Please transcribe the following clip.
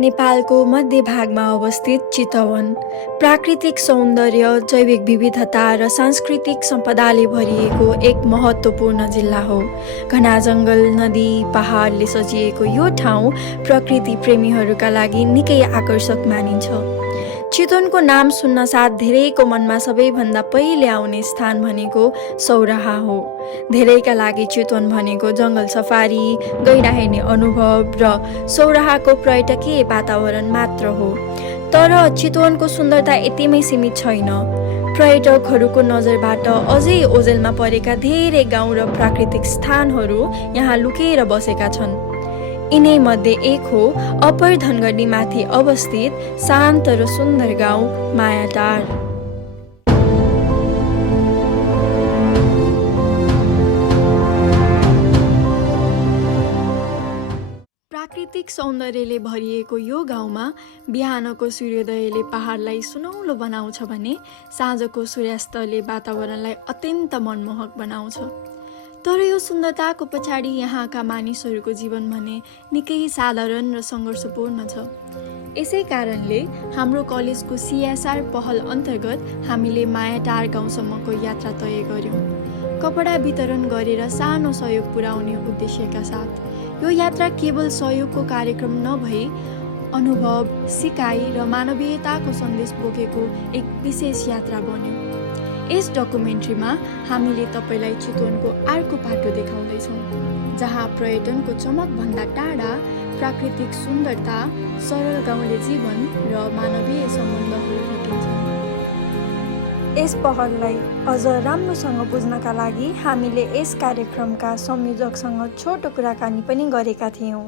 नेपालको मध्य भागमा अवस्थित चितवन प्राकृतिक सौन्दर्य, जैविक विविधता र सांस्कृतिक सम्पदाले भरिएको एक महत्त्वपूर्ण जिल्ला हो। घना जङ्गल, नदी, पहाडले सजिएको यो ठाउँ प्रकृति प्रेमीहरूका लागि निकै आकर्षक मानिन्छ। चितवनको नाम सुन्न साथ धेरैको मनमा सबैभन्दा पहिले आउने स्थान भनेको सौराहा हो। धेरैका लागि चितवन भनेको जङ्गल सफारी, गैंडा हेर्ने अनुभव र सौराहाको पर्यटकीय वातावरण मात्र हो। तर चितवनको सुन्दरता यतिमै सीमित छैन। पर्यटकहरूको नजरबाट अझै ओझेलमा परेका धेरै गाउँ र प्राकृतिक स्थानहरू यहाँ लुकेर बसेका छन्। यिनै मध्ये एक हो अप्पर धनगढी माथि अवस्थित शान्त र सुन्दर गाउँ मायाटार। प्राकृतिक सौन्दर्यले भरिएको यो गाउँमा बिहानको सूर्योदयले पहाडलाई सुनौलो बनाउँछ भने साँझको सूर्यास्तले वातावरणलाई अत्यन्त मनमोहक बनाउँछ। तर यो सुन्दरताको पछाडि यहाँका मानिसहरूको जीवन भने निकै साधारण र सङ्घर्षपूर्ण छ। यसै कारणले हाम्रो कलेजको CSR पहल अन्तर्गत हामीले मायाटार गाउँसम्मको यात्रा तय गर्यौँ। कपडा वितरण गरेर सानो सहयोग पुर्याउने उद्देश्यका साथ यो यात्रा केवल सहयोगको कार्यक्रम नभई अनुभव, सिकाइ र मानवीयताको सन्देश बोकेको एक विशेष यात्रा बन्यो। यस डकुमेन्ट्रीमा हामीले तपाईँलाई चितवनको अर्को पाटो देखाउँदैछौँ, जहाँ पर्यटनको चमकभन्दा टाढा प्राकृतिक सुन्दरता, सरल गाउँले जीवन र मानवीय सम्बन्धहरू भेटिन्छन्। यस पहललाई अझ राम्रोसँग बुझ्नका लागि हामीले यस कार्यक्रमका संयोजकसँग छोटो कुराकानी पनि गरेका थियौँ।